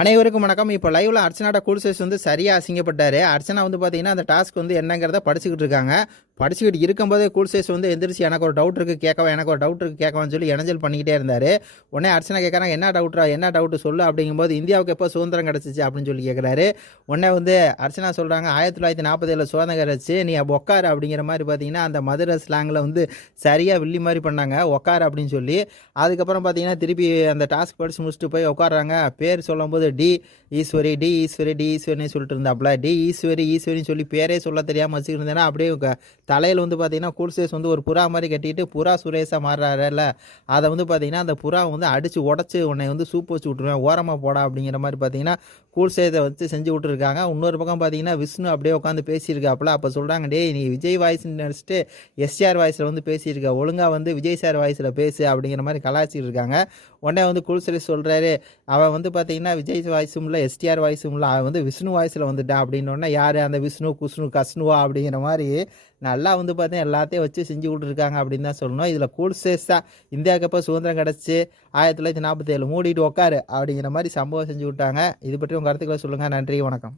அனைவருக்கும் வணக்கம். இப்போ லைவ்ல அர்ச்சனாட்ட கூல்சேஸ் வந்து சரியா அசிங்கப்பட்டாரு. அர்ச்சனா வந்து பார்த்தீங்கன்னா அந்த டாஸ்க் வந்து என்னங்கிறத படிச்சுக்கிட்டு இருக்காங்க. படிச்சுக்கிட்டு இருக்கும்போதே கூல்சேஸ் வந்து எந்திரிச்சு எனக்கு ஒரு டவுட் இருக்குது கேட்கவா, எனக்கு ஒரு டவுட் இருக்குது கேட்கவான்னு சொல்லி இணைஞ்சல் பண்ணிக்கிட்டே இருந்தார். உடனே அர்ச்சனா கேட்குறாங்க, என்ன டவுட்ரா, என்ன டவுட்டு சொல்லு அப்படிங்கும்போது, இந்தியாவுக்கு எப்போ சுதந்திரம் கிடச்சிச்சு அப்படின்னு சொல்லி கேட்குறாரு. உடனே வந்து அர்ச்சனா சொல்கிறாங்க, 1947 சுதந்திரம் கிடச்சி, நீ உக்காரு அப்படிங்கிற மாதிரி பார்த்தீங்கன்னா அந்த மதுரை ஸ்லாங்கில் வந்து சரியாக வில்லி மாதிரி பண்ணாங்க, உக்காரு அப்படின்னு சொல்லி. அதுக்கப்புறம் பார்த்தீங்கன்னா திருப்பி அந்த டாஸ்க் படித்து முடிச்சுட்டு போய் உட்காடுறாங்க. பேர் சொல்லும்போது T Eswari T Eswari T ஈஸ்வரின்னு சொல்லிட்டு இருந்தாப்புல. டி ஈஸ்வரி ஈஸ்வரின்னு சொல்லி பேரே சொல்ல தெரியாமல் வச்சுக்கிட்டு இருந்தேன்னா அப்படியே தலையில் வந்து பார்த்தீங்கன்னா கூல்சேஸ் வந்து ஒரு புறா மாதிரி கட்டிட்டு புறா சுரேஷாக மாறுறாருல்ல, அதை வந்து பார்த்தீங்கன்னா அந்த புறா வந்து அடித்து உடச்சி உன்னை வந்து சூப் வச்சு விட்ருவேன், ஓரமாக போடா அப்படிங்கிற மாதிரி பார்த்தீங்கன்னா கூல்சேஸை வச்சு செஞ்சு விட்டுருக்காங்க. இன்னொரு பக்கம் பார்த்தீங்கன்னா விஷ்ணு அப்படியே உட்காந்து பேசியிருக்காப்புல. அப்போ சொல்கிறாங்க, டேய் நீ விஜய் வாய்ஸ்ன்னு நினச்சிட்டு எஸ்ஆர் வாய்ஸில் வந்து பேசியிருக்க, ஒழுங்காக வந்து விஜய் சார் வாய்ஸில் பேசு அப்படிங்கிற மாதிரி கலாச்சிட்டு இருக்காங்க. உடனே வந்து கூல்சேஸ் சொல்கிறாரு, அவன் வந்து பார்த்தீங்கன்னா விஜய் வாய்ஸும் இல்லை எஸ்டிஆர் வாய்ஸும் இல்லை, அவன் வந்து விஷ்ணு வாய்ஸில் வந்துட்டான் அப்படின்னோடனே யார் அந்த விஷ்ணு குஷ்ணு கஷ்ணுவா அப்படிங்கிற மாதிரி நல்லா வந்து பார்த்தீங்கன்னா எல்லாத்தையும் வச்சு செஞ்சு விட்டுருக்காங்க அப்படின்னு தான் சொல்லணும். இதில் கூல்சேஸாக இந்தியாவுக்கு எப்போ சுதந்திரம் கிடச்சி 1947 மூடிட்டு உட்காரு அப்படிங்கிற மாதிரி சம்பவம் செஞ்சு விட்டாங்க. இது பற்றி உங்கள் கருத்துக்களை சொல்லுங்கள். நன்றி, வணக்கம்.